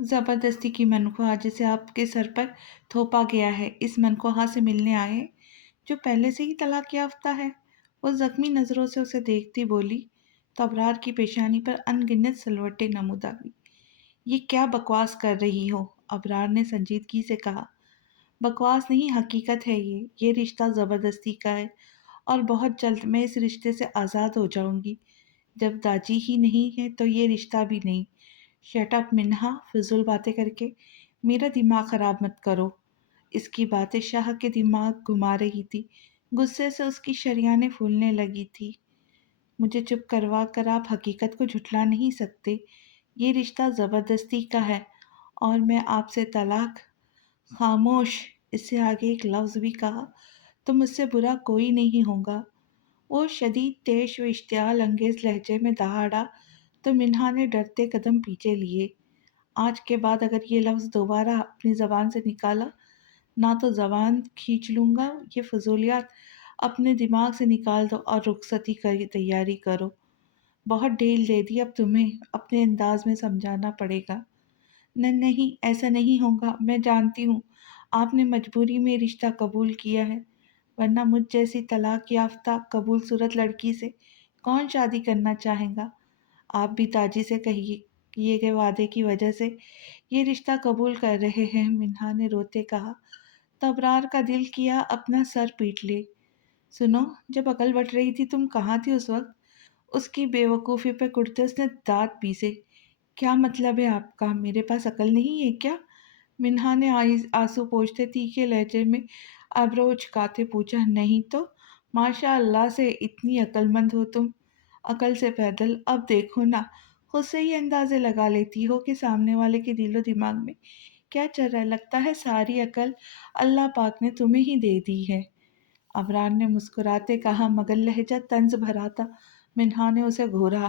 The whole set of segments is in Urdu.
زبردستی کی منخواہ جسے آپ کے سر پر تھوپا گیا ہے، اس منخواہ سے ملنے آئے جو پہلے سے ہی طلاق یافتہ ہے؟ وہ زخمی نظروں سے اسے دیکھتی بولی تو ابرار کی پیشانی پر ان گنت سلوٹیں نمودار ہوئی۔ یہ کیا بکواس کر رہی ہو؟ ابرار نے سنجیدگی سے کہا۔ بکواس نہیں، حقیقت ہے یہ رشتہ زبردستی کا ہے اور بہت جلد میں اس رشتے سے آزاد ہو جاؤں گی۔ جب داجی ہی نہیں ہے تو یہ رشتہ بھی نہیں۔ شٹ اپ منہا، فضول باتیں کر کے میرا دماغ خراب مت کرو۔ اس کی باتیں شاہ کے دماغ گھما رہی تھی، غصے سے اس کی شریانیں پھولنے لگی تھی۔ مجھے چپ کروا کر آپ حقیقت کو جھٹلا نہیں سکتے۔ یہ رشتہ زبردستی کا ہے اور میں آپ سے طلاق۔ خاموش! اس سے آگے ایک لفظ بھی کہا تو مجھ سے برا کوئی نہیں ہوگا۔ وہ شدید تیش و اشتعال انگیز لہجے میں دہاڑا تو منہا نے ڈرتے قدم پیچھے لیے۔ آج کے بعد اگر یہ لفظ دوبارہ اپنی زبان سے نکالا نہ تو زبان کھینچ لوں گا۔ یہ فضولیات اپنے دماغ سے نکال دو اور رخصتی کی تیاری کرو۔ بہت ڈھیل دے دی، اب تمہیں اپنے انداز میں سمجھانا پڑے گا۔ نہیں، ایسا نہیں ہوگا۔ میں جانتی ہوں آپ نے مجبوری میں رشتہ قبول کیا ہے، ورنہ مجھ جیسی طلاق یافتہ قبول صورت لڑکی سے کون شادی کرنا چاہے گا؟ آپ بھی تاجی سے کیے گئے وعدے کی وجہ سے یہ رشتہ قبول کر رہے ہیں، منہا نے روتے کہا تو ابرار کا دل کیا اپنا سر پیٹ لے۔ سنو، جب عقل بٹ رہی تھی تم کہاں تھی اس وقت؟ اس کی بے وقوفی پہ کڑتے اس نے دانت پیسے۔ کیا مطلب ہے آپ کا؟ میرے پاس عقل نہیں ہے کیا؟ منہا نے آنسو پوچھتے تیکھے لہجے میں ابرو اچکاتے پوچھا۔ نہیں تو، ماشاء اللہ سے اتنی عقل مند ہو تم، عقل سے پیدل۔ اب دیکھو نا، خود سے ہی اندازے لگا لیتی ہو کہ سامنے والے کے دل و دماغ میں کیا چل رہا ہے۔ لگتا ہے ساری عقل اللہ پاک نے تمہیں ہی دے دی ہے۔ ابرار نے مسکراتے کہا مگر لہجہ طنز بھرا تھا۔ منہا نے اسے گھورا۔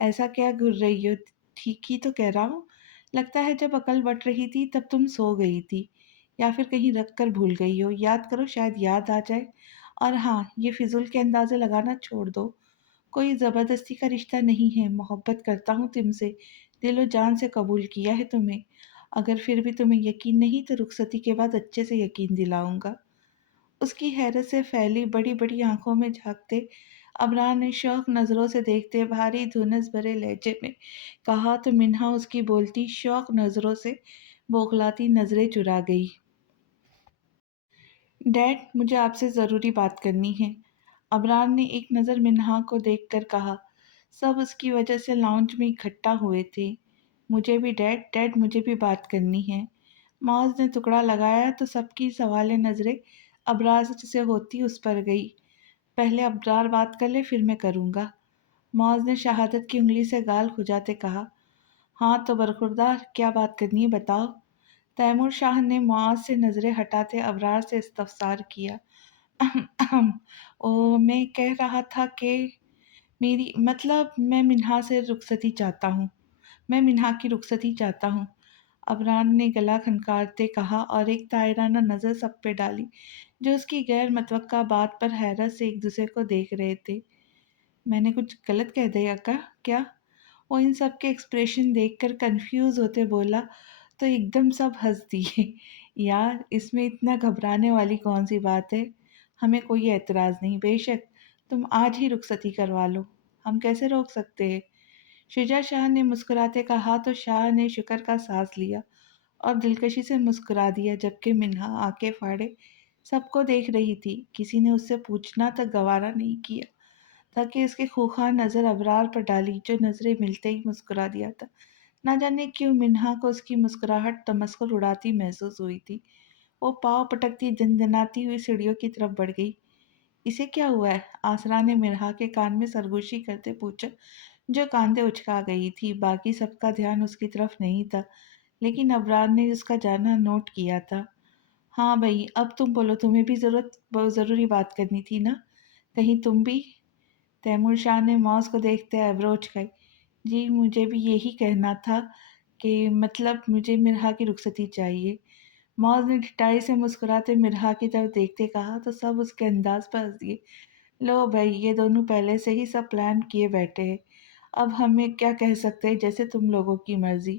ایسا کیا گھور رہی ہو؟ ٹھیک ہی تو کہہ رہا ہوں۔ لگتا ہے جب عقل بٹ رہی تھی تب تم سو گئی تھی یا پھر کہیں رکھ کر بھول گئی ہو۔ یاد کرو، شاید یاد آ جائے۔ اور ہاں، یہ فضول کے اندازے لگانا چھوڑ دو۔ کوئی زبردستی کا رشتہ نہیں ہے، محبت کرتا ہوں تم سے، دل و جان سے قبول کیا ہے تمہیں۔ اگر پھر بھی تمہیں یقین نہیں تو رخصتی کے بعد اچھے سے یقین دلاؤں گا۔ اس کی حیرت سے پھیلی بڑی بڑی آنکھوں میں جھانکتے ابرار نے شوق نظروں سے دیکھتے بھاری دھنس بھرے لہجے میں کہا تو منہا اس کی بولتی شوق نظروں سے بوکھلاتی نظریں چرا گئی۔ ڈیڈ، مجھے آپ سے ضروری بات کرنی ہے، ابرار نے ایک نظر منہا کو دیکھ کر کہا۔ سب اس کی وجہ سے لاؤنج میں اکٹھا ہوئے تھے۔ مجھے بھی ڈیڈ مجھے بھی بات کرنی ہے۔ معاذ نے ٹکڑا لگایا تو سب کی سوالے نظریں ابرار سے ہوتی اس پر گئی۔ پہلے ابرار بات کر لے پھر میں کروں گا، معاذ نے شہادت کی انگلی سے گال کھجاتے کہا۔ ہاں تو برخوردار، کیا بات کرنی ہے بتاؤ؟ تیمور شاہ نے معاذ سے نظریں ہٹاتے ابرار سے استفسار کیا۔ میں کہہ رہا تھا کہ میں منہا سے رخصتی چاہتا ہوں۔ میں منہا کی رخصتی چاہتا ہوں، ابرار نے گلا کھنکارتے کہا اور ایک طائرانہ نظر سب پہ ڈالی جو اس کی غیر متوقع بات پر حیرت سے ایک دوسرے کو دیکھ رہے تھے۔ میں نے کچھ غلط کہہ دیا کیا؟ وہ ان سب کے ایکسپریشن دیکھ کر کنفیوز ہوتے بولا تو ایک دم سب ہنس دیے۔ یار، اس میں اتنا گھبرانے والی کون سی بات ہے؟ ہمیں کوئی اعتراض نہیں، بے شک تم آج ہی رخصتی کروا لو، ہم کیسے روک سکتے ہیں؟ شجاع شاہ نے مسکراتے کہا تو شاہ نے شکر کا سانس لیا اور دلکشی سے مسکرا دیا، جبکہ منہا آنکھیں پھاڑے سب کو دیکھ رہی تھی۔ کسی نے اس سے پوچھنا تک گوارا نہیں کیا تاکہ اس کے خوخار نظر ابرار پر ڈالی جو نظریں ملتے ہی مسکرا دیا تھا۔ نہ جانے کیوں منہا کو اس کی مسکراہٹ تمسخر اڑاتی محسوس ہوئی تھی۔ وہ پاؤں پٹکتی دندناتی ہوئی سیڑھیوں کی طرف بڑھ گئی۔ اسے کیا ہوا ہے؟ آسرا نے منہا کے کان میں سرگوشی کرتے پوچھا، جو کاندھے اچکا گئی تھی۔ باقی سب کا دھیان اس کی طرف نہیں تھا، لیکن ابرار نے اس کا جانا نوٹ کیا تھا۔ ہاں بھئی، اب تم بولو، تمہیں بھی ضروری بات کرنی تھی نا؟ کہیں تم بھی؟ تیمور شاہ نے معاذ کو دیکھتے ایبرو اچکائی۔ جی، مجھے بھی یہی کہنا تھا کہ مجھے مرحا کی رخصتی چاہیے، معاذ نے ڈھٹائی سے مسکراتے مرحا کی طرف دیکھتے کہا تو سب اس کے انداز پر ہنس دیے۔ لو بھائی، یہ دونوں پہلے سے ہی سب پلان کیے بیٹھے ہیں، اب ہمیں کیا کہہ سکتے ہیں، جیسے تم لوگوں کی مرضی۔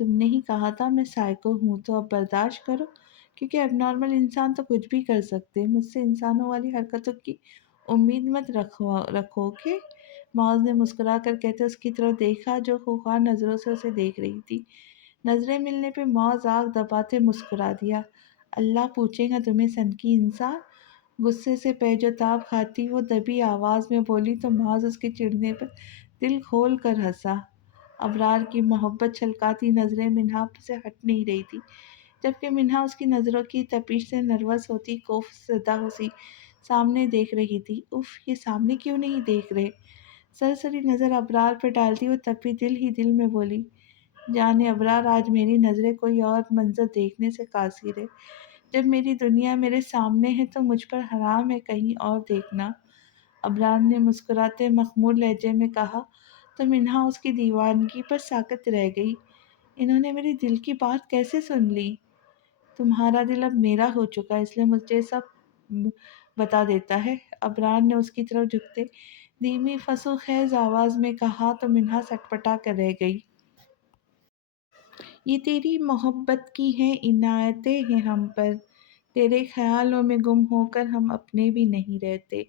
تم نے ہی کہا تھا میں سائیکو ہوں، تو اب برداشت کرو، کیونکہ اب نارمل انسان تو کچھ بھی کر سکتے ہیں، مجھ سے انسانوں والی حرکتوں کی امید مت رکھو کہ معاذ نے مسکرا کر کہتے اس کی طرف دیکھا جو خوخار نظروں سے اسے دیکھ رہی تھی۔ نظریں ملنے پہ معاذ آنکھ دباتے مسکرا دیا۔ اللہ پوچھے گا تمہیں سنکی انسان؟ غصے سے پیچ و تاب کھاتی وہ دبی آواز میں بولی تو معاذ اس کے چڑھنے پر دل کھول کر ہنسا۔ ابرار کی محبت چھلکاتی نظریں منہا سے ہٹ نہیں رہی تھی، جبکہ منہا اس کی نظروں کی تپش سے نروس ہوتی خوف زدہ سی سامنے دیکھ رہی تھی۔ اف، یہ سامنے کیوں نہیں دیکھ رہے؟ سرسری نظر ابرار پہ ڈالتی وہ تب بھی دل ہی دل میں بولی، جانے ابرار آج میری نظریں کوئی اور منظر دیکھنے سے قاصر ہے، جب میری دنیا میرے سامنے ہے تو مجھ پر حرام ہے کہیں اور دیکھنا۔ ابرار نے مسکراتے مخمور لہجے میں کہا تو منہا اس کی دیوانگی پر ساکت رہ گئی۔ انہوں نے میری دل کی بات کیسے سن لی؟ تمہارا دل اب میرا ہو چکا ہے، اس لیے مجھے سب بتا دیتا ہے، ابرار نے اس کی طرف جھکتے دھیمی فسو خیز آواز میں کہا تو منہا سٹپٹا کر رہ گئی۔ یہ تیری محبت کی ہیں عنایتیں ہیں ہم پر، تیرے خیالوں میں گم ہو کر ہم اپنے بھی نہیں رہتے۔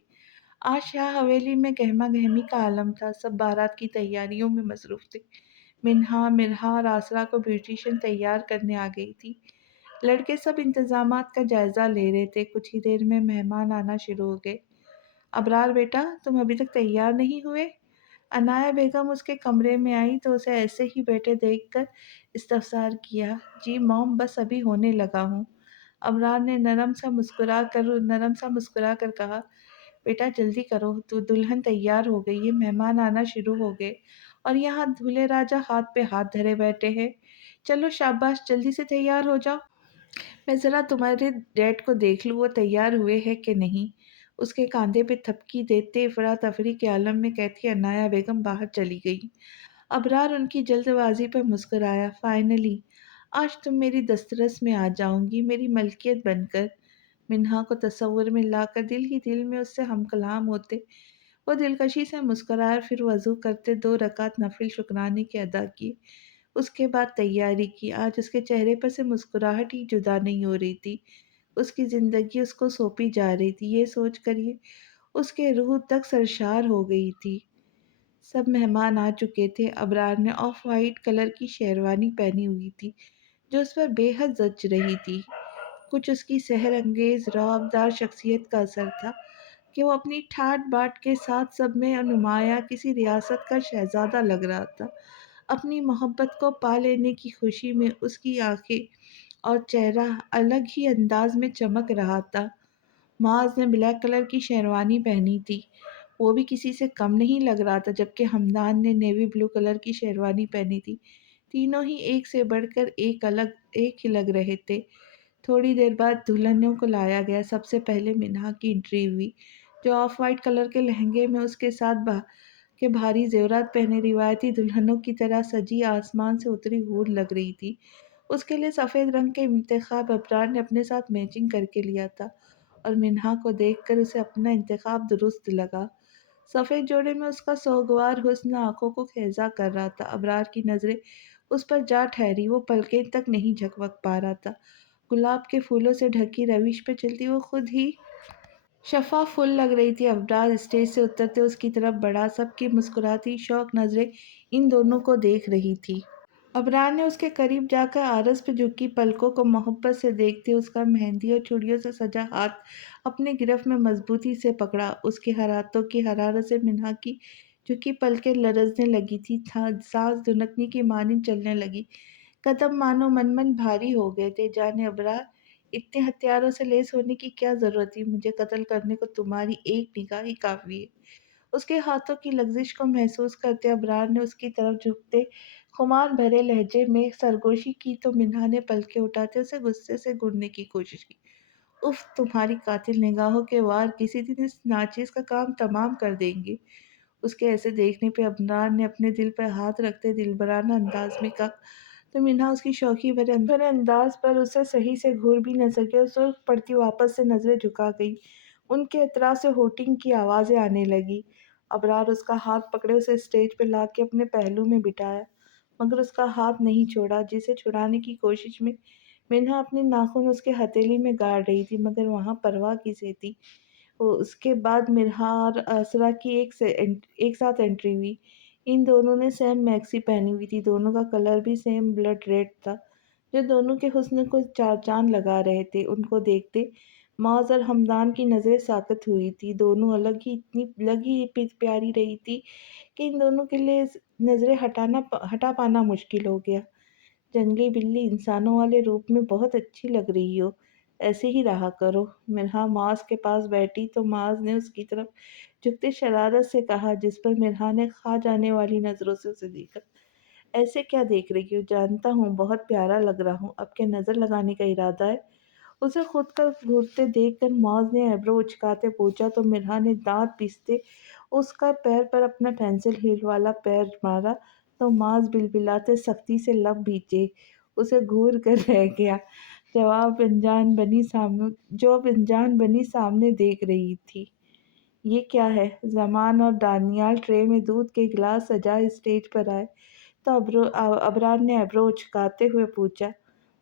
آج شاہ حویلی میں گہما گہمی کا عالم تھا، سب بارات کی تیاریوں میں مصروف تھے۔ منہا، مرہا اور آسرا کو بیوٹیشین تیار کرنے آ گئی تھی۔ لڑکے سب انتظامات کا جائزہ لے رہے تھے۔ کچھ ہی دیر میں مہمان آنا شروع ہو گئے۔ ابرار بیٹا، تم ابھی تک تیار نہیں ہوئے؟ عنایہ بیگم اس کے کمرے میں آئی تو اسے ایسے ہی بیٹھے دیکھ کر استفسار کیا۔ جی موم، بس ابھی ہونے لگا ہوں۔ ابرار نے نرم سا مسکرا کر کہا، بیٹا جلدی کرو، تو دلہن تیار ہو گئی ہے، مہمان آنا شروع ہو گئے اور یہاں دولہے راجا ہاتھ پہ ہاتھ دھرے بیٹھے ہیں۔ چلو شاباش، جلدی سے تیار ہو جاؤ۔ میں ذرا تمہارے ڈیڈ کو دیکھ لوں وہ تیار ہوئے ہیں کہ نہیں۔ اس کے کاندھے پہ تھپکی دیتے افراتفری کے عالم میں کہتی عنایہ بیگم باہر چلی گئی۔ ابرار ان کی جلد بازی پر مسکرایا۔ فائنلی آج تم میری دسترس میں آ جاؤں گی، میری ملکیت بن کر۔ منہا کو تصور میں لا کر دل ہی دل میں اس سے ہم کلام ہوتے وہ دلکشی سے مسکرائے، پھر وضو کرتے 2 رکعت نفل شکرانے کے ادا کیے۔ اس کے بعد تیاری کی۔ آج اس کے چہرے پر سے مسکراہٹ ہی جدا نہیں ہو رہی تھی۔ اس کی زندگی اس کو سونپی جا رہی تھی، یہ سوچ کر یہ اس کے روح تک سرشار ہو گئی تھی۔ سب مہمان آ چکے تھے۔ ابرار نے آف وائٹ کلر کی شیروانی پہنی ہوئی تھی جو اس پر بے حد جچ رہی تھی۔ کچھ اس کی سحر انگیز رعب دار شخصیت کا اثر تھا کہ وہ اپنی ٹھاٹ باٹ کے ساتھ سب میں نمایاں کسی ریاست کا شہزادہ لگ رہا تھا۔ اپنی محبت کو پا لینے کی خوشی میں اس کی آنکھیں اور چہرہ الگ ہی انداز میں چمک رہا تھا۔ معاذ نے بلیک کلر کی شیروانی پہنی تھی، وہ بھی کسی سے کم نہیں لگ رہا تھا، جبکہ حمدان نے نیوی بلو کلر کی شیروانی پہنی تھی۔ تینوں ہی ایک سے بڑھ کر ایک ہی لگ رہے تھے۔ تھوڑی دیر بعد دلہنوں کو لایا گیا۔ سب سے پہلے منہا کی انٹری ہوئی، جو آف وائٹ کلر کے لہنگے میں اس کے ساتھ کے بھاری زیورات پہنے روایتی دلہنوں کی طرح سجی آسمان سے اتری حور لگ رہی تھی۔ اس کے لیے سفید رنگ کے انتخاب ابرار نے اپنے ساتھ میچنگ کر کے لیا تھا اور منہا کو دیکھ کر اسے اپنا انتخاب درست لگا۔ سفید جوڑے میں اس کا سوگوار حسن آنکھوں کو خیزہ کر رہا تھا۔ ابرار کی نظریں اس پر جا ٹھہری، وہ پلکیں تک نہیں جھپک پا رہا تھا۔ گلاب کے پھولوں سے ڈھکی روش پہ چلتی وہ خود ہی شفاف پھول لگ رہی تھی۔ ابرار اسٹیج سے اترتے اس کی طرف بڑھا، سب کی مسکراتی شوق نظریں ان دونوں کو دیکھ رہی تھی۔ ابرار نے اس کے قریب جا کر عارض پہ جھکی پلکوں کو محبت سے دیکھتے اس کا مہندی اور چوڑیوں سے سجا ہاتھ اپنے گرفت میں مضبوطی سے پکڑا۔ اس کے ہاتھوں کی حرارت سے منہا کی جھکی پلکیں لرزنے لگی تھی، سانس دھنکنے کی مانند چلنے لگی، قدم مانو من بھاری ہو گئے تھے۔ جانے ابرار، اتنے ہتھیاروں سے لیس ہونے کی کیا ضرورت تھی؟ مجھے قتل کرنے کو تمہاری ایک نگاہ ہی کافی ہے۔ اس کے ہاتھوں کی لغزش کو محسوس کرتے ابرار نے اس کی طرف جھکتے خمار بھرے لہجے میں سرگوشی کی تو منہا نے پلکیں اٹھاتے اسے غصے سے گھورنے کی کوشش کی۔ اف، تمہاری قاتل نگاہوں کے وار کسی دن اس ناچیز کا کام تمام کر دیں گے۔ اس کے ایسے دیکھنے پہ ابرار نے اپنے دل پر ہاتھ رکھتے دلبرانہ انداز میں کہا تو منہا اس کی شوخی بھرے انداز پر اسے صحیح سے گھور بھی نہ سکی اور سرخ پڑتی واپس سے نظریں جھکا گئی۔ ان کے اطراف سے ہوٹنگ کی آوازیں آنے لگی۔ ابرار اس کا ہاتھ پکڑے اسے اسٹیج پہ لا کے اپنے پہلو میں بٹھایا۔ مگر اس کا ہاتھ نہیں چھوڑا، جسے چھڑانے کی کوشش میں منہا اپنے ناخن اس کے ہتھیلی میں گاڑ رہی تھی، مگر وہاں پرواہ کسے تھی۔ اس کے بعد مرحا اور اسرا کی ایک ساتھ انٹری ہوئی۔ ان دونوں نے سیم میکسی پہنی ہوئی تھی، دونوں کا کلر بھی سیم بلڈ ریڈ تھا، جو دونوں کے حسن کو چار چاند لگا رہے تھے۔ ان کو دیکھتے معاذ اور ہمدان کی نظریں ساکت ہوئی تھی، دونوں الگ ہی پیاری رہی تھی کہ ان دونوں کے لیے نظریں ہٹا پانا مشکل ہو گیا۔ جنگلی بلی انسانوں والے روپ میں بہت اچھی لگ رہی ہو، ایسے ہی رہا کرو۔ مرحا معاذ کے پاس بیٹھی تو معاذ نے اس کی طرف جھکتے شرارت سے کہا، جس پر مرحا نے کھا جانے والی نظروں سے اسے دیکھا۔ ایسے کیا دیکھ رہی ہو؟ جانتا ہوں بہت پیارا لگ رہا ہوں، اب کیا نظر لگانے کا ارادہ ہے؟ اسے خود کا گھورتے دیکھ کر معاذ نے ایبرو اچکاتے پوچھا تو مرحا نے دانت پیستے اس کا پیر پر اپنا پینسل ہیل والا پیر مارا تو معاذ بلبلاتے سختی سے لب بھیجے اسے گھور کر رہ گیا، جو اب انجان بنی سامنے دیکھ رہی تھی۔ یہ کیا ہے؟ زمان اور دانیال ٹرے میں دودھ کے گلاس سجائے اسٹیج پر آئے تو ابرار نے ایبرو اچکاتے ہوئے پوچھا،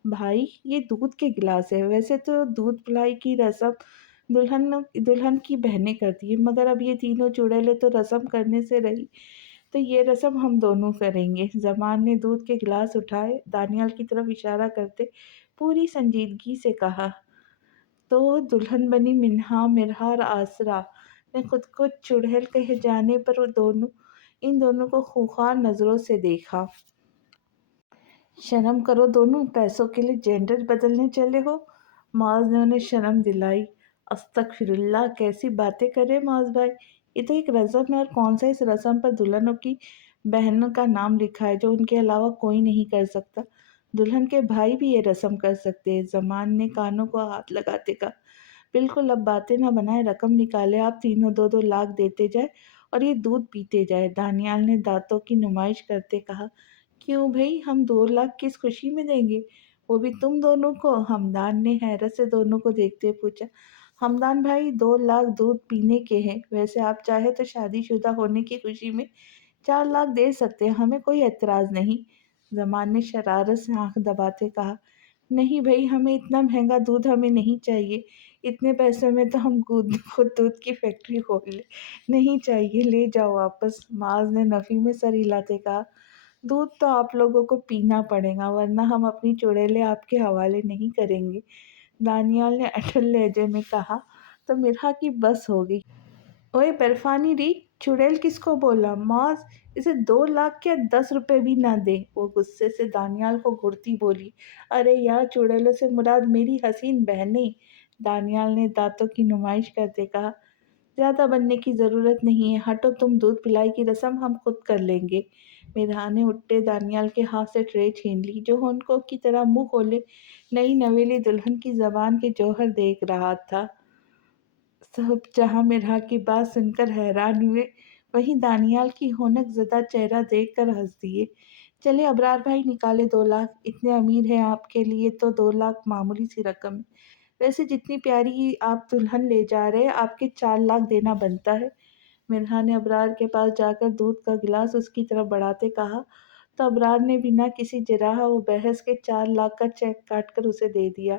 بھائی یہ دودھ کے گلاس ہے؟ ویسے تو دودھ پلائی کی رسم دلہن کی بہنیں کرتی ہیں، مگر اب یہ تینوں چڑیلیں تو رسم کرنے سے رہی، تو یہ رسم ہم دونوں کریں گے۔ زمان نے دودھ کے گلاس اٹھائے، دانیال کی طرف اشارہ کرتے پوری سنجیدگی سے کہا، تو دلہن بنی منہا، مرحا اور آسرا نے خود کو چڑیل کہے جانے پر ان دونوں کو خوخار نظروں سے دیکھا۔ شرم کرو دونوں، پیسوں کے لیے جینڈر بدلنے چلے ہو؟ معاذ نے انہیں شرم دلائی۔ استغفر اللہ، کیسی باتیں کر رہے معاذ بھائی، یہ تو ایک رسم ہے، اور کون سا اس رسم پر دلہنوں کی بہنوں کا نام لکھا ہے جو ان کے علاوہ کوئی نہیں کر سکتا؟ دلہن کے بھائی بھی یہ رسم کر سکتے ہیں۔ زمان نے کانوں کو ہاتھ لگاتے کہا، بالکل اب باتیں نہ بنائیں، رقم نکالے، آپ تینوں 2-2 لاکھ دیتے جائے اور یہ دودھ پیتے جائے۔ دانیال نے دانتوں کی نمائش کرتے کہا، کیوں بھئی، ہم 2 لاکھ کس خوشی میں دیں گے، وہ بھی تم دونوں کو؟ ہمدان نے حیرت سے دونوں کو دیکھتے پوچھا۔ ہمدان بھائی 2 لاکھ دودھ پینے کے ہیں، ویسے آپ چاہے تو شادی شدہ ہونے کی خوشی میں 4 لاکھ دے سکتے ہیں، ہمیں کوئی اعتراض نہیں۔ زمان نے شرارت سے آنکھ دباتے کہا، نہیں بھئی، ہمیں اتنا مہنگا دودھ ہمیں نہیں چاہیے، اتنے پیسوں میں تو ہم خود دودھ کی فیکٹری کھول لیں، نہیں چاہیے، لے جاؤ واپس۔ معاذ نے نفی میں سر ہلاتے کہا، دودھ تو آپ لوگوں کو پینا پڑے گا، ورنہ ہم اپنی چڑیلیں آپ کے حوالے نہیں کریں گے۔ دانیال نے اٹل لہجے میں کہا تو مرحا کی بس ہو گئی۔ اوئے برفانی ری، چڑیل کس کو بولا؟ معاذ اسے 2 لاکھ کیا 10 روپے بھی نہ دے؟ وہ غصے سے دانیال کو گھورتی بولی، ارے یار، چڑیلوں سے مراد میری حسین بہنیں۔ دانیال نے دانتوں کی نمائش کرتے کہا، زیادہ بننے کی ضرورت نہیں ہے، ہٹو تم، دودھ پلائی کی رسم ہم خود کر لیں گے۔ مرحا نے اٹھتے دانیال کے ہاتھ سے ٹرے چھین لی، جو ہونکوں کی طرح منہ کھولے نئی نویلی دلہن کی زبان کے جوہر دیکھ رہا تھا۔ سب جہاں مرحا کی بات سن کر حیران ہوئے، وہیں دانیال کی ہونک زدہ چہرہ دیکھ کر ہنس دیے۔ چلے ابرار بھائی، نکالے 2 لاکھ، اتنے امیر ہیں آپ کے لیے تو 2 لاکھ معمولی سی رقم ہے، ویسے جتنی پیاری آپ دلہن لے جا رہے آپ کے 4 لاکھ دینا بنتا ہے۔ مرحا نے ابرار کے پاس جا کر دودھ کا گلاس اس کی طرف بڑھاتے کہا تو ابرار نے بنا کسی جراح و بحث کے 4 لاکھ کا چیک کاٹ کر اسے دے دیا۔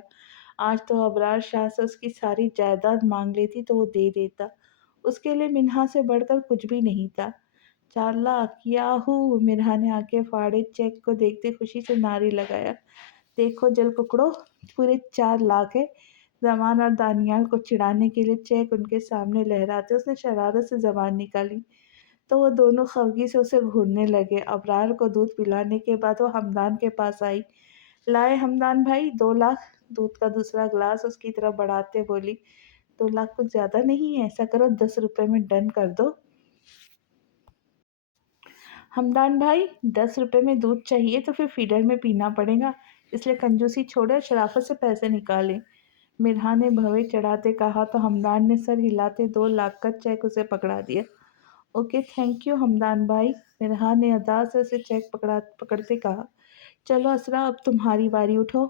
آج تو ابرار شاہ سے اس کی ساری جائیداد مانگ لیتی تو وہ دے دیتا، اس کے لیے منہا سے بڑھ کر کچھ بھی نہیں تھا۔ 4 لاکھ، یاہو! مرحا نے آنکھیں پھاڑے چیک کو دیکھتے خوشی سے نعرے لگایا، دیکھو جل ککڑو، پورے 4 لاکھ ہے۔ زمان اور دانیال کو چڑھانے کے لیے چیک ان کے سامنے لہراتے اس نے شرارت سے زبان نکالی تو وہ دونوں خفگی سے اسے گھورنے لگے۔ ابرار کو دودھ پلانے کے بعد وہ ہمدان کے پاس آئی، لائے ہمدان بھائی 2 لاکھ؟ دودھ کا دوسرا گلاس اس کی طرف بڑھاتے بولی، 2 لاکھ کچھ زیادہ نہیں ہے، ایسا کرو 10 روپے میں ڈن کر دو۔ ہمدان بھائی 10 روپے میں دودھ چاہیے تو پھر فیڈر میں پینا پڑے گا، اس لیے کنجوسی چھوڑے اور شرافت سے پیسے نکالیں۔ مرحا نے بھویں چڑھاتے کہا تو ہمدان نے سر ہلاتے 2 لاکھ کا چیک اسے پکڑا دیا۔ اوکے، تھینک یو ہمدان بھائی، مرحا نے ادا سے اسے چیک پکڑتے کہا، چلو اسرا، اب تمہاری باری، اٹھو۔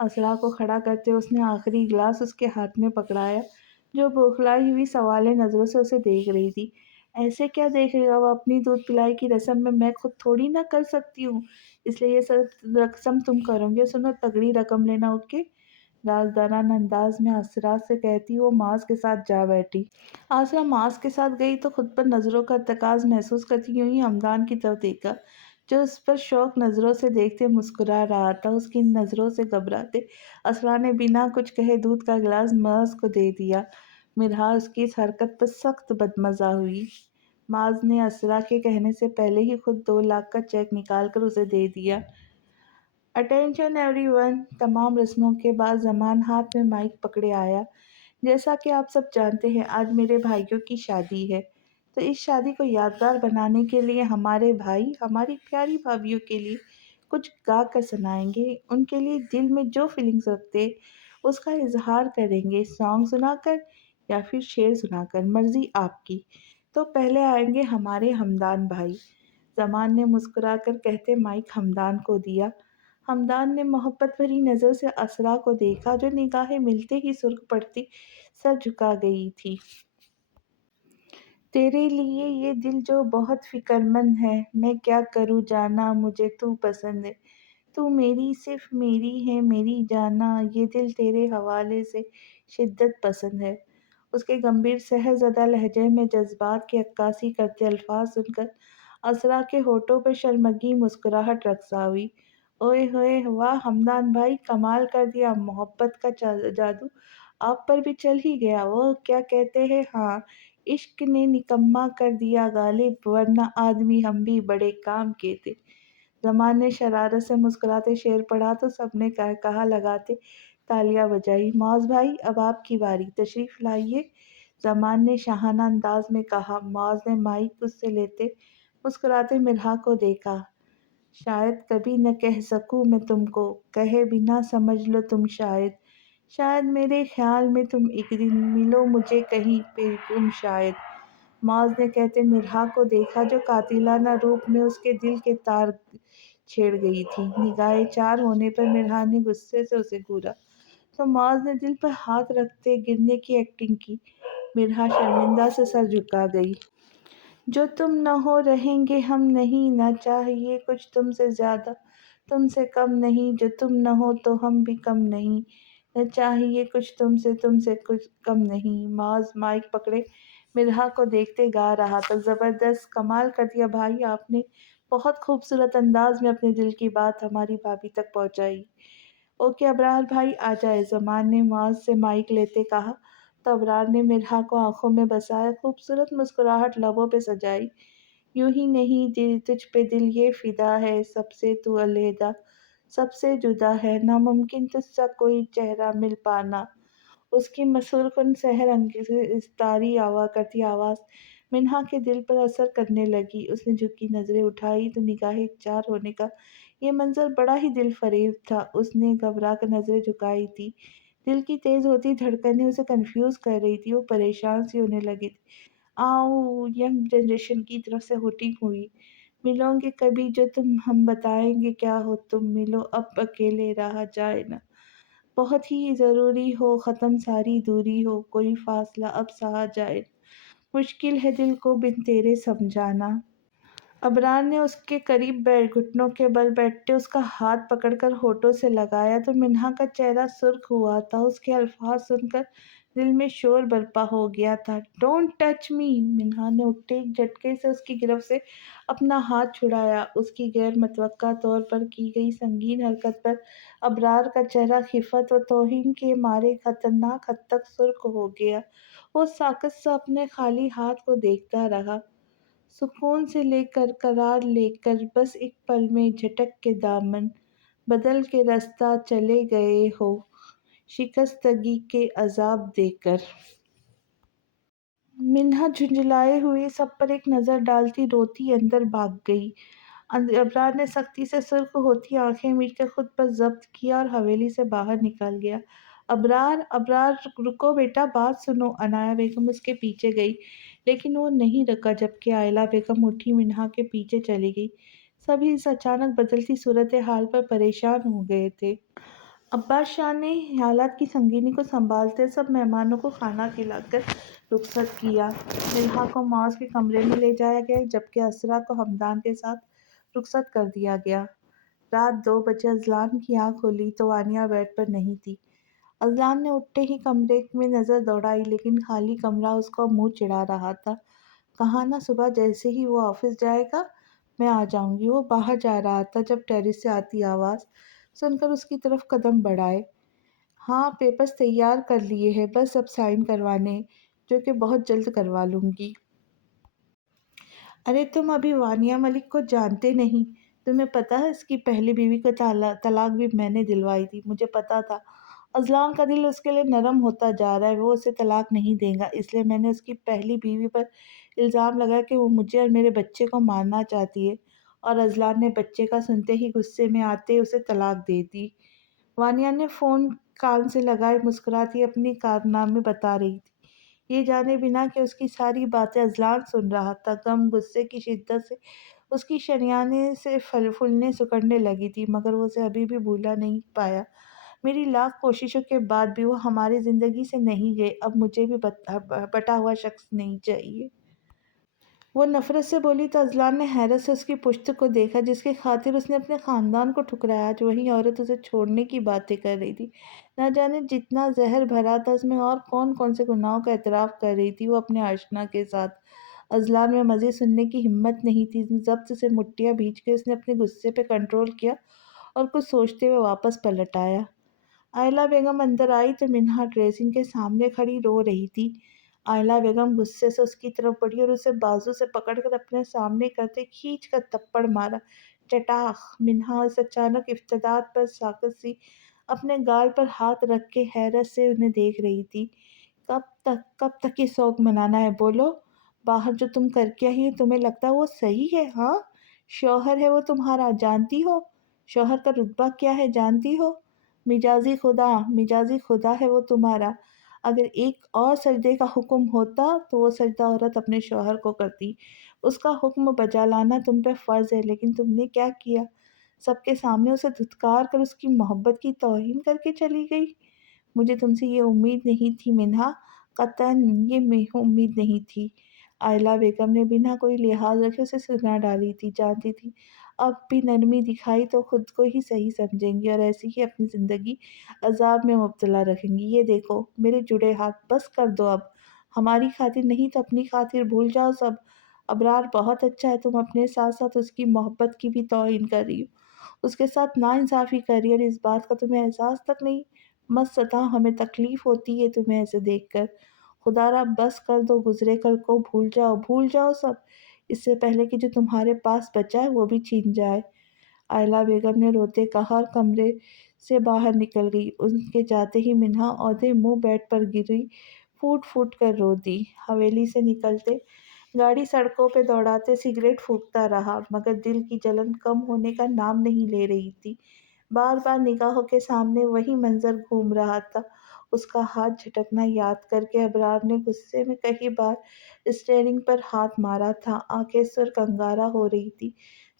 اسرا کو کھڑا کرتے اس نے آخری گلاس اس کے ہاتھ میں پکڑایا، جو بوکھلائی ہوئی سوالے نظروں سے اسے دیکھ رہی تھی۔ ایسے کیا دیکھے گا، وہ اپنی دودھ پلائی کی رسم میں خود تھوڑی نہ کر سکتی ہوں، اس لیے یہ سب رسم تم کرو گے۔ سنو، تگڑی رقم لینا اٹھ کے رازدارانہ انداز میں اسرا سے کہتی وہ معاذ کے ساتھ جا بیٹھی۔ اسرا معاذ کے ساتھ گئی تو خود پر نظروں کا ارتکاز محسوس کرتی یوں ہی حمدان کی طرف دیکھا، جو اس پر شوق نظروں سے دیکھتے مسکرا رہا تھا۔ اس کی نظروں سے گھبراتے اسرا نے بنا کچھ کہے دودھ کا گلاس معاذ کو دے دیا۔ مرحا اس کی اس حرکت پر سخت بدمزہ ہوئی۔ معاذ نے اسرا کے کہنے سے پہلے ہی خود 2 لاکھ کا چیک نکال کر اسے دے دیا۔ Attention every one! تمام رسموں کے بعد زمان ہاتھ میں مائک پکڑے آیا۔ جیسا کہ آپ سب جانتے ہیں، آج میرے بھائیوں کی شادی ہے، تو اس شادی کو یادگار بنانے کے لیے ہمارے بھائی ہماری پیاری بھابھیوں کے لیے کچھ گا کر سنائیں گے۔ ان کے لیے دل میں جو فیلنگز رکھتے اس کا اظہار کریں گے، سانگ سنا کر یا پھر شعر سنا کر، مرضی آپ کی۔ تو پہلے آئیں گے ہمارے حمدان بھائی۔ زمان نے مسکرا کر کہتے مائک حمدان کو دیا۔ حمدان نے محبت بھری نظر سے اسرا کو دیکھا، جو نگاہیں ملتے ہی سرخ پڑتی سر جھکا گئی تھی۔ تیرے لیے یہ دل جو بہت فکر مند ہے، میں کیا کروں جانا، مجھے تو پسند ہے، تو میری صرف میری ہے میری جانا، یہ دل تیرے حوالے سے شدت پسند ہے۔ اس کے گمبھیر سحر زدہ لہجے میں جذبات کی عکاسی کرتے الفاظ سن کر اسرا کے ہونٹوں پر شرمگی مسکراہٹ رقصہ ہوئی۔ اوئے ہوئے، واہ حمدان بھائی، کمال کر دیا، محبت کا جادو آپ پر بھی چل ہی گیا۔ وہ کیا کہتے ہیں، ہاں، عشق نے نکما کر دیا غالب، ورنہ آدمی ہم بھی بڑے کام کے تھے۔ زمان نے شرارت سے مسکراتے شعر پڑھا تو سب نے کہا لگاتے تالیاں بجائی۔ معاذ بھائی، اب آپ کی باری، تشریف لائیے، زمان نے شاہانہ انداز میں کہا۔ معاذ نے مائک اس سے لیتے مسکراتے مرحا کو دیکھا۔ شاید کبھی نہ کہہ سکوں میں تم کو، کہے بنا سمجھ لو تم شاید، شاید میرے خیال میں تم ایک دن ملو مجھے کہیں پہ گم شاید۔ معاذ نے کہتے مرحا کو دیکھا، جو قاتلانہ روپ میں اس کے دل کے تار چھیڑ گئی تھی۔ نگاہیں چار ہونے پر مرحا نے غصے سے اسے گھورا تو معاذ نے دل پر ہاتھ رکھتے گرنے کی ایکٹنگ کی۔ مرحا شرمندہ سے سر جھکا گئی۔ جو تم نہ ہو رہیں گے ہم نہیں، نہ چاہیے کچھ تم سے زیادہ تم سے کم نہیں، جو تم نہ ہو تو ہم بھی کم نہیں، نہ چاہیے کچھ تم سے کچھ کم نہیں۔ معاذ مائک پکڑے مرحا کو دیکھتے گا رہا تھا، زبردست، کمال کر دیا بھائی، آپ نے بہت خوبصورت انداز میں اپنے دل کی بات ہماری بھابھی تک پہنچائی۔ اوکے ابرار بھائی، آ جائے، زمان نے معاذ سے مائک لیتے کہا تو ابرار نے مرحا کو آنکھوں میں بسایا، خوبصورت مسکراہٹ لبوں پہ سجائی۔ یوں ہی نہیں تجھ پہ دل یہ فدا ہے، سب سے تو علیحدہ، سب سے جدا ہے، ناممکن تجھ سا کوئی چہرہ مل پانا۔ اس کی مسحور کن سحر انگیز طاری ہوا کرتی آواز منہا کے دل پر اثر کرنے لگی۔ اس نے جھکی نظریں اٹھائی تو نگاہیں چار ہونے کا یہ منظر بڑا ہی دل فریب تھا۔ اس نے گھبرا کر نظریں جھکائی تھی، دل کی تیز ہوتی دھڑکنیں اسے کنفیوز کر رہی تھی، وہ پریشان سی ہونے لگی تھی۔ ینگ جنریشن کی طرف سے ہوٹنگ ہوئی، ملو گے کبھی جو تم، ہم بتائیں گے کیا ہو تم، ملو اب اکیلے رہا جائے نہ، بہت ہی ضروری ہو ختم ساری دوری ہو، کوئی فاصلہ اب سہا جائے نہ، مشکل ہے دل کو بن تیرے سمجھانا۔ ابرار نے اس کے قریب گھٹنوں کے بل بیٹھتے اس کا ہاتھ پکڑ کر ہونٹوں سے لگایا تو منہا کا چہرہ سرخ ہوا تھا۔ اس کے الفاظ سن کر دل میں شور برپا ہو گیا تھا۔ Don't touch me! منہا نے اٹھتے ایک جھٹکے سے اس کی گرفت سے اپنا ہاتھ چھڑایا۔ اس کی غیر متوقع طور پر کی گئی سنگین حرکت پر ابرار کا چہرہ خفت و توہین کے مارے خطرناک حد تک سرخ ہو گیا۔ وہ ساکت سا اپنے خالی ہاتھ کو دیکھتا رہا، سکون سے لے کر قرار لے کر، بس ایک پل میں جھٹک کے دامن بدل کے رستہ چلے گئے ہو، شکستگی کے عذاب دے کر۔ منہا جھنجھلائے ہوئے سب پر ایک نظر ڈالتی روتی اندر بھاگ گئی۔ ابرار نے سختی سے سرخ ہوتی آنکھیں میچ کر خود پر ضبط کیا اور حویلی سے باہر نکل گیا۔ ابرار، ابرار، رکو بیٹا، بات سنو۔ عنایہ بیگم اس کے پیچھے گئی لیکن وہ نہیں رکا، جبکہ آئلہ بیگم اٹھی منہا کے پیچھے چلی گئی۔ سبھی اس اچانک بدلتی صورتحال پر پریشان ہو گئے تھے۔ عباس شاہ نے حالات کی سنگینی کو سنبھالتے سب مہمانوں کو کھانا کھلا کر رخصت کیا۔ ملحہ کو معاذ کے کمرے میں لے جایا گیا جبکہ اسرا کو حمدان کے ساتھ رخصت کر دیا گیا۔ رات 2 بجے اذلان کی آنکھ کھلی تو وانیہ بیڈ پر نہیں تھی۔ اذلان نے اٹھتے ہی کمرے میں نظر دوڑائی لیکن خالی کمرہ اس کو منہ چڑھا رہا تھا۔ کہا نا صبح جیسے ہی وہ آفس جائے گا میں آ جاؤں گی۔ وہ باہر جا رہا تھا جب ٹیرس سے آتی آواز سن کر اس کی طرف قدم بڑھائے۔ ہاں پیپرز تیار کر لیے ہیں، بس اب سائن کروانے ہیں، جو کہ بہت جلد کروا لوں گی۔ ارے تم ابھی وانیہ ملک کو جانتے نہیں، تمہیں پتہ ہے اس کی پہلی بیوی کو طلاق بھی میں نے دلوائی تھی، مجھے پتہ تھا۔ اذلان کا دل اس کے لیے نرم ہوتا جا رہا ہے، وہ اسے طلاق نہیں دے گا، اس لیے میں نے اس کی پہلی بیوی پر الزام لگایا کہ وہ مجھے اور میرے بچے کو مارنا چاہتی ہے، اور اذلان نے بچے کا سنتے ہی غصے میں آتے اسے طلاق دے دی۔ وانیہ نے فون کان سے لگائے مسکراتی اپنی کارنامے بتا رہی تھی، یہ جانے بنا کہ اس کی ساری باتیں اذلان سن رہا تھا۔ غم غصے کی شدت سے اس کی شریانیں سے پھولنے سکڑنے لگی تھی، مگر وہ اسے ابھی بھی بھولا نہیں پایا۔ میری لاکھ کوششوں کے بعد بھی وہ ہماری زندگی سے نہیں گئے، اب مجھے بھی بٹا ہوا شخص نہیں چاہیے۔ وہ نفرت سے بولی تو اذلان نے حیرت سے اس کی پشت کو دیکھا جس کی خاطر اس نے اپنے خاندان کو ٹھکرایا۔ آج وہی عورت اسے چھوڑنے کی باتیں کر رہی تھی، نہ جانے جتنا زہر بھرا تھا اس میں اور کون کون سے گناہوں کا اعتراف کر رہی تھی وہ اپنے آشنا کے ساتھ۔ اذلان میں مزید سننے کی ہمت نہیں تھی، ضبط سے مٹیاں بھینچ کے اس نے اپنے غصے پہ کنٹرول کیا اور کچھ سوچتے ہوئے واپس پلٹ آیا۔ آئلہ بیگم اندر آئی تو منہا ڈریسنگ کے سامنے کھڑی رو رہی تھی۔ آئلہ بیگم غصے سے اس کی طرف بڑھی اور اسے بازو سے پکڑ کر اپنے سامنے کرتے کھینچ کر تھپڑ مارا۔ چٹاخ! منہا اس اچانک افتادات پر ساکت سی اپنے گال پر ہاتھ رکھ کے حیرت سے انہیں دیکھ رہی تھی۔ کب تک یہ شوق منانا ہے؟ بولو، باہر جو تم کر کے آئی ہو تمہیں لگتا ہے وہ صحیح ہے؟ ہاں، شوہر ہے وہ تمہارا، جانتی ہو؟ شوہر کا رتبہ کیا ہے جانتی ہو؟ مجازی خدا ہے وہ تمہارا۔ اگر ایک اور سجدے کا حکم ہوتا تو وہ سجدہ عورت اپنے شوہر کو کرتی، اس کا حکم بجا لانا تم پہ فرض ہے، لیکن تم نے کیا کیا؟ سب کے سامنے اسے دھتکار کر اس کی محبت کی توہین کر کے چلی گئی۔ مجھے تم سے یہ امید نہیں تھی منہا، قطعاً یہ امید نہیں تھی۔ آئلہ بیگم نے بنا کوئی لحاظ رکھے اسے سنا ڈالی تھی، جانتی تھی اب بھی نرمی دکھائی تو خود کو ہی صحیح سمجھیں گی اور ایسی ہی اپنی زندگی عذاب میں مبتلا رکھیں گی۔ یہ دیکھو میرے جڑے ہاتھ، بس کر دو اب، ہماری خاطر نہیں تو اپنی خاطر بھول جاؤ سب۔ ابرار بہت اچھا ہے، تم اپنے ساتھ ساتھ اس کی محبت کی بھی توہین کر رہی ہو، اس کے ساتھ ناانصافی کر رہی ہو، اور اس بات کا تمہیں احساس تک نہیں۔ مت ستاؤ، ہمیں تکلیف ہوتی ہے تمہیں ایسے دیکھ کر۔ خدا را بس کر دو، گزرے کل کو بھول جاؤ سب، اس سے پہلے کہ جو تمہارے پاس بچا ہے وہ بھی چھین جائے۔ آئلہ بیگم نے روتے کہا اور کمرے سے باہر نکل گئی۔ ان کے جاتے ہی منہا اودے منہ بیڈ پر گری، پھوٹ پھوٹ کر رو دی۔ حویلی سے نکلتے گاڑی سڑکوں پہ دوڑاتے سگریٹ پھونکتا رہا، مگر دل کی جلن کم ہونے کا نام نہیں لے رہی تھی۔ بار بار نگاہوں کے سامنے وہی منظر گھوم رہا تھا، اس کا ہاتھ جھٹکنا یاد کر کے۔ ابرار نے غصے میں کئی بار اسٹیئرنگ پر ہاتھ مارا تھا، آنکھیں سرخ انگارہ ہو رہی تھی۔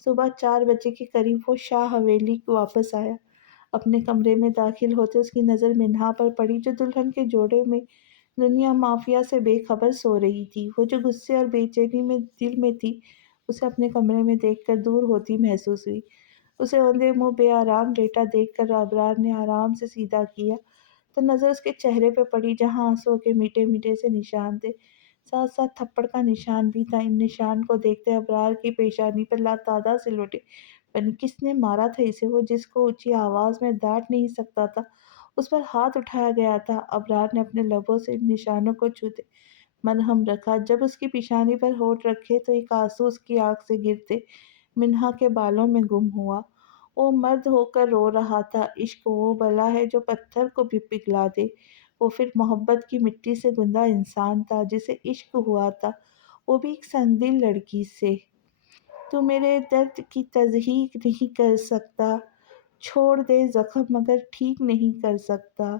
صبح 4 بجے کے قریب وہ شاہ حویلی واپس آیا۔ اپنے کمرے میں داخل ہوتے اس کی نظر منہا پر پڑی جو دلہن کے جوڑے میں دنیا مافیا سے بے خبر سو رہی تھی۔ وہ جو غصے اور بے چینی میں دل میں تھی اسے اپنے کمرے میں دیکھ کر دور ہوتی محسوس ہوئی۔ اسے اوندے منہ بے آرام لیٹا دیکھ کر ابرار نے آرام سے سیدھا کیا تو نظر اس کے چہرے پہ پڑی جہاں آنسوؤں کے میٹھے میٹھے سے نشان تھے، ساتھ ساتھ تھپڑ کا نشان بھی تھا۔ ان نشان کو دیکھتے ابرار کی پیشانی پر لاتعداد سے لوٹے بنے۔ کس نے مارا تھا اسے؟ وہ جس کو اونچی آواز میں ڈانٹ نہیں سکتا تھا، اس پر ہاتھ اٹھایا گیا تھا۔ ابرار نے اپنے لبوں سے ان نشانوں کو چھوتے مرہم رکھا، جب اس کی پیشانی پر ہونٹ رکھے تو ایک آنسو اس کی آنکھ سے گرتے منہا کے بالوں میں گم ہوا۔ وہ مرد ہو کر رو رہا تھا۔ عشق وہ بلا ہے جو پتھر کو بھی پگھلا دے۔ وہ پھر محبت کی مٹی سے گندھا انسان تھا جسے عشق ہوا تھا، وہ بھی ایک سنگ دل لڑکی سے۔ تو میرے درد کی تصحیح نہیں کر سکتا، چھوڑ دے زخم مگر ٹھیک نہیں کر سکتا۔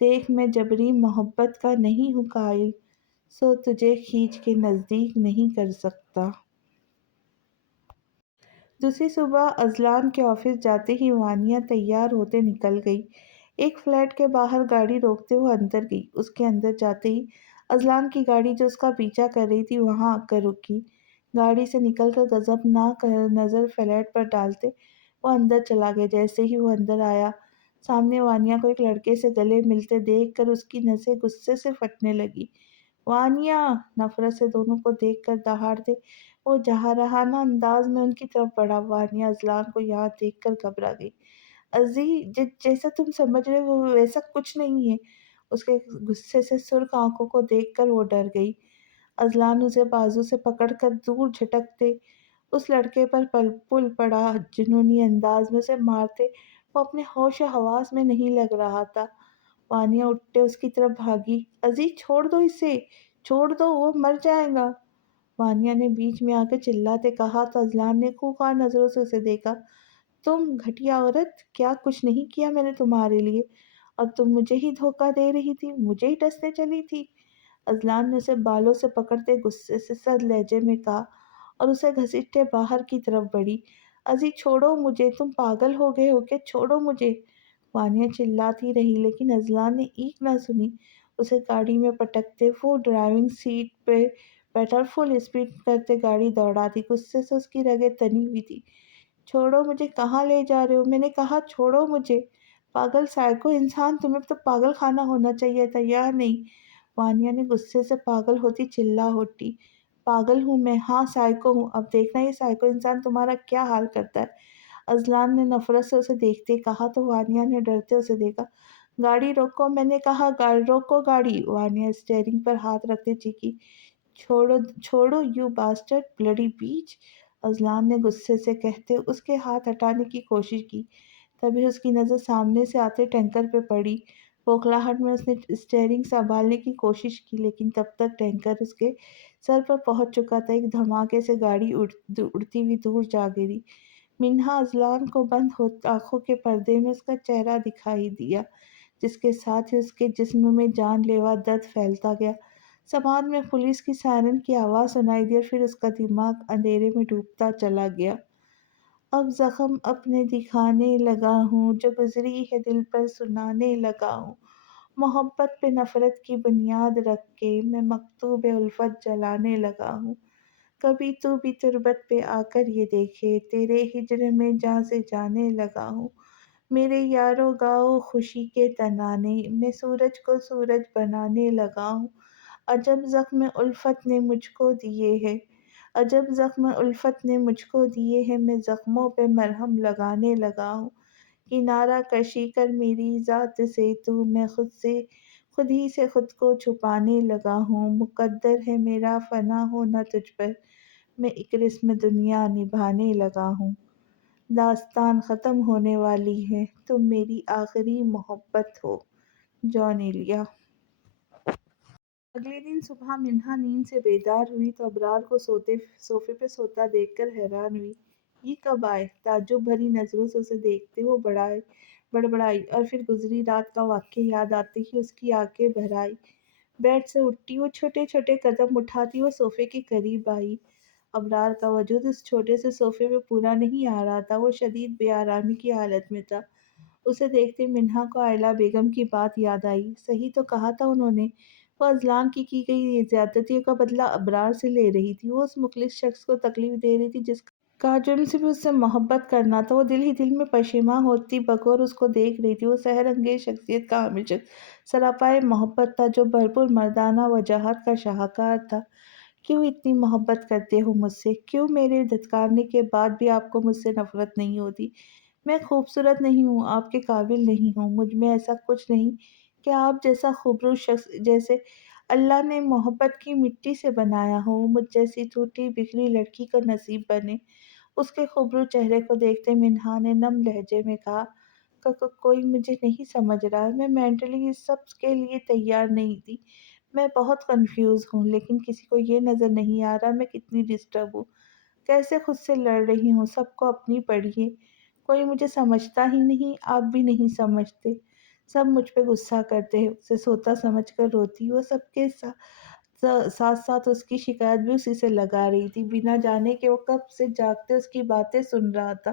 دیکھ میں جبری محبت کا نہیں ہوں قائل، سو تجھے کھینچ کے نزدیک نہیں کر سکتا۔ دوسری صبح اذلان کے آفس جاتے ہی وانیہ تیار ہوتے نکل گئی۔ ایک فلیٹ کے باہر گاڑی روکتے وہ اندر گئی۔ اس کے اندر جاتے ہی ازلان کی گاڑی جو اس کا پیچھا کر رہی تھی وہاں آ کر رکی۔ گاڑی سے نکل کر غضبناک نظر فلیٹ پر ڈالتے وہ اندر چلا گیا۔ جیسے ہی وہ اندر آیا سامنے وانیہ کو ایک لڑکے سے گلے ملتے دیکھ کر اس کی نسیں غصے سے پھٹنے لگی۔ وانیہ! نفرت سے دونوں کو دیکھ کر دہاڑتے وہ جارحانہ انداز میں ان کی طرف بڑھا۔ وانیہ ازلان کو یہاں دیکھ کر گھبرا گئی۔ ازی جیسا تم سمجھ رہے وہ ویسا کچھ نہیں ہے۔ اس کے غصے سے سرخ آنکھوں کو دیکھ کر وہ ڈر گئی۔ ازلان اسے بازو سے پکڑ کر دور جھٹکتے اس لڑکے پر پل پڑا۔ جنونی انداز میں اسے مارتے وہ اپنے ہوش و حواس میں نہیں لگ رہا تھا۔ وانیہ اٹھتے اس کی طرف بھاگی۔ ازی چھوڑ دو اسے، چھوڑ دو، وہ مر جائے گا، وانیہ نے بیچ میں آ کے چلاتے کہا تو ازلان نے خوخار نظروں سے اسے دیکھا۔ تم گھٹیا عورت، کیا کچھ نہیں کیا میں نے تمہارے لیے، اور تم مجھے ہی دھوکہ دے رہی تھی، مجھے ہی ڈسنے چلی تھی۔ ازلان نے اسے بالوں سے پکڑتے غصے سے سرد لہجے میں کہا اور اسے گھسیٹتے باہر کی طرف بڑھی۔ ازی چھوڑو مجھے، تم پاگل ہو گئے ہو کیا، چھوڑو مجھے، وانیہ چلاتی رہی لیکن ازلان نے ایک نہ سنی۔ اسے گاڑی میں پٹکتے وہ ڈرائیونگ سیٹ پہ بیٹھا اور فل اسپیڈ کرتے گاڑی دوڑاتی۔ غصے سے اس کی رگیں تنی ہوئی تھی۔ چھوڑو مجھے، کہاں لے جا رہے ہو، میں نے کہا چھوڑو مجھے، پاگل سائیکو انسان، تمہیں تو پاگل خانہ ہونا چاہیے تھا، یا نہیں، وانیہ نے غصے سے پاگل ہوتی چلا اٹھی۔ پاگل ہوں میں، ہاں سائیکو ہوں، اب دیکھنا یہ سائیکو انسان تمہارا کیا حال کرتا ہے، ازلان نے نفرت سے اسے دیکھتے کہا تو وانیہ نے ڈرتے اسے دیکھا۔ گاڑی روکو، میں نے کہا روکو گاڑی، وانیہ اسٹیئرنگ پر ہاتھ رکھتے چیخی۔ چھوڑو چھوڑو یو باسٹرڈ بلڈی بیچ، ازلان نے غصے سے کہتے اس کے ہاتھ ہٹانے کی کوشش کی۔ تبھی اس کی نظر سامنے سے آتے ٹینکر پہ پڑی۔ بوکھلاہٹ میں اس نے اسٹیئرنگ سنبھالنے کی کوشش کی لیکن تب تک ٹینکر اس کے سر پر پہنچ چکا تھا۔ ایک دھماکے سے گاڑی اڑتی ہوئی دور جا گری۔ منہا ازلان کو بند آنکھوں کے پردے میں اس کا چہرہ دکھائی دیا جس کے ساتھ ہی اس کے جسم میں جان لیوا درد پھیلتا گیا۔ سماعت میں پولیس کی سائرن کی آواز سنائی دی اور پھر اس کا دماغ اندھیرے میں ڈوبتا چلا گیا۔ اب زخم اپنے دکھانے لگا ہوں، جو گزری ہے دل پر سنانے لگا ہوں، محبت پہ نفرت کی بنیاد رکھ کے میں مکتوب الفت جلانے لگا ہوں۔ کبھی تو بھی تربت پہ آ کر یہ دیکھے، تیرے ہجر میں جاں سے جانے لگا ہوں، میرے یارو گاؤ خوشی کے ترانے، میں سورج کو سورج بنانے لگا ہوں۔ عجب زخم الفت نے مجھ کو دیے ہیں، عجب زخم الفت نے مجھ کو دیے ہیں، میں زخموں پہ مرہم لگانے لگا ہوں۔ کنارہ کشی کر میری ذات سے تو، میں خود ہی سے خود کو چھپانے لگا ہوں۔ مقدر ہے میرا فنا ہونا تجھ پر، میں ایک رسم دنیا نبھانے لگا ہوں۔ داستان ختم ہونے والی ہے، تم میری آخری محبت ہو، جان ایلیا۔ اگلے دن صبح منہا نیند سے بیدار ہوئی تو ابرار کو صوفے پہ سوتا دیکھ کر حیران ہوئی۔ یہ کب آئے؟ تعجب بھری نظروں سے اسے دیکھتے وہ بڑبڑائی اور پھر گزری رات کا واقعہ یاد آتے ہی اس کی آنکھیں بھر آئی۔ بیڈ سے اٹھتی وہ چھوٹے چھوٹے قدم اٹھاتی وہ صوفے کے قریب آئی۔ ابرار کا وجود اس چھوٹے سے صوفے پہ پورا نہیں آ رہا تھا، وہ شدید بے آرامی کی حالت میں تھا۔ اسے دیکھتے منہا کو آئلہ بیگم کی بات یاد آئی۔ صحیح تو کہا تھا انہوں نے، وہ ازلان کی گئی زیادتیوں کا بدلہ ابرار سے لے رہی تھی۔ وہ اس مخلص شخص کو تکلیف دے رہی تھی جس کا جرم صرف اس سے محبت کرنا تھا۔ وہ دل ہی دل میں پشیماں ہوتی بغور اس کو دیکھ رہی تھی۔ وہ سحر انگیز شخصیت کا حامل شخص سراپائے محبت تھا جو بھرپور مردانہ وجاہت کا شاہکار تھا۔ کیوں اتنی محبت کرتے ہو مجھ سے؟ کیوں میرے دھتکارنے کے بعد بھی آپ کو مجھ سے نفرت نہیں ہوتی؟ میں خوبصورت نہیں ہوں، آپ کے قابل نہیں ہوں، مجھ میں ایسا کچھ نہیں کہ آپ جیسا خوبصورت شخص جیسے اللہ نے محبت کی مٹی سے بنایا ہو مجھ جیسی ٹوٹی بکھری لڑکی کو نصیب بنے۔ اس کے خوبصورت چہرے کو دیکھتے منہا نے نم لہجے میں کہا، کوئی مجھے نہیں سمجھ رہا، میں مینٹلی اس سب کے لیے تیار نہیں تھی، میں بہت کنفیوز ہوں، لیکن کسی کو یہ نظر نہیں آ رہا میں کتنی ڈسٹرب ہوں، کیسے خود سے لڑ رہی ہوں، سب کو اپنی پڑھیے، کوئی مجھے سمجھتا ہی نہیں، آپ بھی نہیں سمجھتے، سب مجھ پہ غصہ کرتے ہیں۔ اسے سوتا سمجھ کر روتی وہ سب کے ساتھ ساتھ اس کی شکایت بھی اسی سے لگا رہی تھی، بنا جانے کہ وہ کب سے جاگتے اس کی باتیں سن رہا تھا۔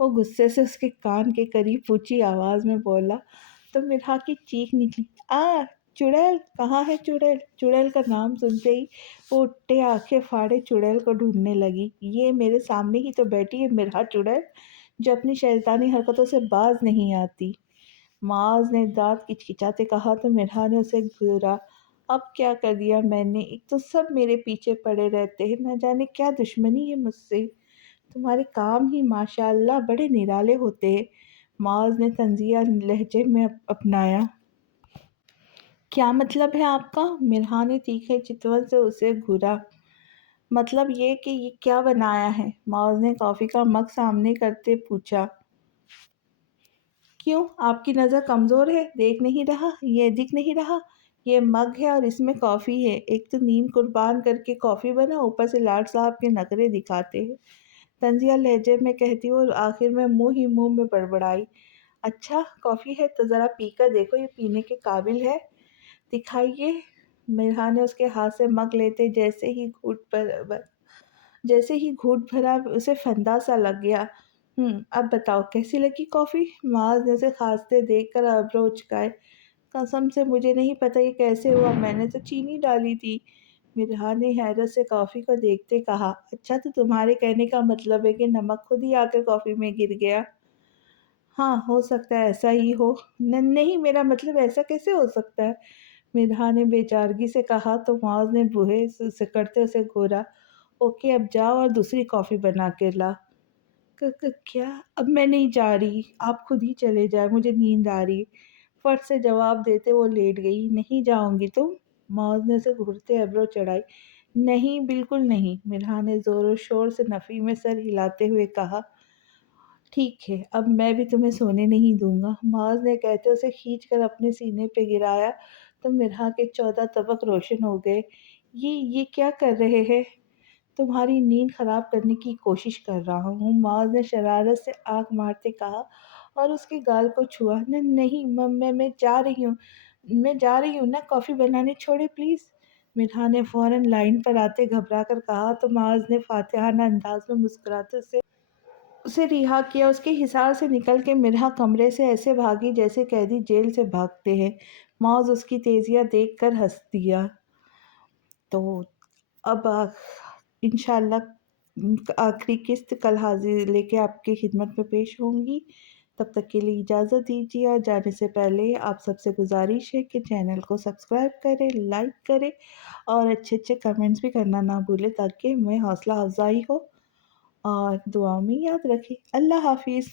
وہ غصے سے اس کے کان کے قریب اونچی آواز میں بولا تو مرحا کی چیخ نکلی، چڑیل کہاں ہے؟ چڑیل چڑیل کا نام سنتے ہی وہ اٹھے آنکھیں پھاڑے چڑیل کو ڈھونڈنے لگی۔ یہ میرے سامنے ہی تو بیٹھی ہے مرحا چڑیل، جو اپنی شیطانی حرکتوں سے باز نہیں آتی۔ معاذ نے دانت کچکچاتے کہا تو مرحا نے اسے گھورا۔ اب کیا کر دیا میں نے؟ ایک تو سب میرے پیچھے پڑے رہتے ہیں، نہ جانے کیا دشمنی ہے مجھ سے۔ تمہارے کام ہی ماشاءاللہ بڑے نرالے ہوتے ہیں، معاذ نے طنزیہ لہجے میں اپنایا۔ کیا مطلب ہے آپ کا؟ مرحا نے تیکھے چتون سے اسے گھورا۔ مطلب یہ کہ یہ کیا بنایا ہے؟ معاذ نے کافی کا مگ سامنے کرتے پوچھا۔ کیوں آپ کی نظر کمزور ہے؟ دیکھ نہیں رہا؟ یہ دکھ نہیں رہا؟ یہ مگ ہے اور اس میں کافی ہے۔ ایک تو نیند قربان کر کے کافی بنا، اوپر سے لاٹ صاحب کے نخرے دکھاتے ہیں، طنزیہ لہجے میں کہتی اور آخر میں منہ ہی منہ میں بڑبڑائی۔ اچھا کافی ہے تو ذرا پی کر دیکھو، یہ پینے کے قابل ہے؟ دکھائیے۔ مرحا نے اس کے ہاتھ سے مگ لیتے جیسے ہی گھونٹ بھرا اسے پھندا سا لگ گیا۔ اب بتاؤ کیسی لگی کافی؟ معاذ نے اسے کھانستے دیکھ کر ابرو اچکائے۔ قسم سے مجھے نہیں پتا یہ کیسے ہوا، میں نے تو چینی ڈالی تھی۔ مرحا نے حیرت سے کافی کو دیکھتے کہا۔ اچھا تو تمہارے کہنے کا مطلب ہے کہ نمک خود ہی آ کر کافی میں گر گیا؟ ہاں ہو سکتا ہے ایسا ہی ہو۔ نہیں میرا مطلب ایسا کیسے ہو سکتا ہے؟ مرحا نے بے چارگی سے کہا تو معاذ نے بوہے سے کرتے اسے گھورا۔ اوکے اب جاؤ اور دوسری کافی بنا کے لا۔ کیا؟ اب میں نہیں جا رہی، آپ خود ہی چلے جائیں، مجھے نیند آ رہی۔ فٹ سے جواب دیتے وہ لیٹ گئی۔ نہیں جاؤں گی تم؟ معاذ نے اسے گھورتے ابرو چڑھائی۔ نہیں بالکل نہیں، مرحا نے زور و شور سے نفی میں سر ہلاتے ہوئے کہا۔ ٹھیک ہے اب میں بھی تمہیں سونے نہیں دوں گا، معاذ نے کہتے اسے کھینچ کر اپنے سینے پہ گرایا تو مرحا کے 14 طبق روشن ہو گئے۔ یہ کیا کر رہے ہیں؟ تمہاری نیند خراب کرنے کی کوشش کر رہا ہوں، معاذ نے شرارت سے آنکھ مارتے کہا اور اس کے گال کو چھوا۔ نہیں میں جا رہی ہوں نا، کافی بنانے چھوڑے پلیز، مرحا نے فوراً لائن پر آتے گھبرا کر کہا تو معاذ نے فاتحانہ انداز میں مسکراتے اسے رہا کیا۔ اس کے حصار سے نکل کے مرحا کمرے سے ایسے بھاگی جیسے قیدی جیل سے بھاگتے ہیں۔ معاذ اس کی تیزیاں دیکھ کر ہنس دیا۔ تو اب انشاءاللہ آخری قسط کل حاضر لے کے آپ کی خدمت میں پیش ہوں گی۔ تب تک کے لیے اجازت دیجیے، اور جانے سے پہلے آپ سب سے گزارش ہے کہ چینل کو سبسکرائب کریں، لائک کریں اور اچھے کمنٹس بھی کرنا نہ بھولیں تاکہ میں حوصلہ افزائی ہو، اور دعا میں یاد رکھیں۔ اللہ حافظ۔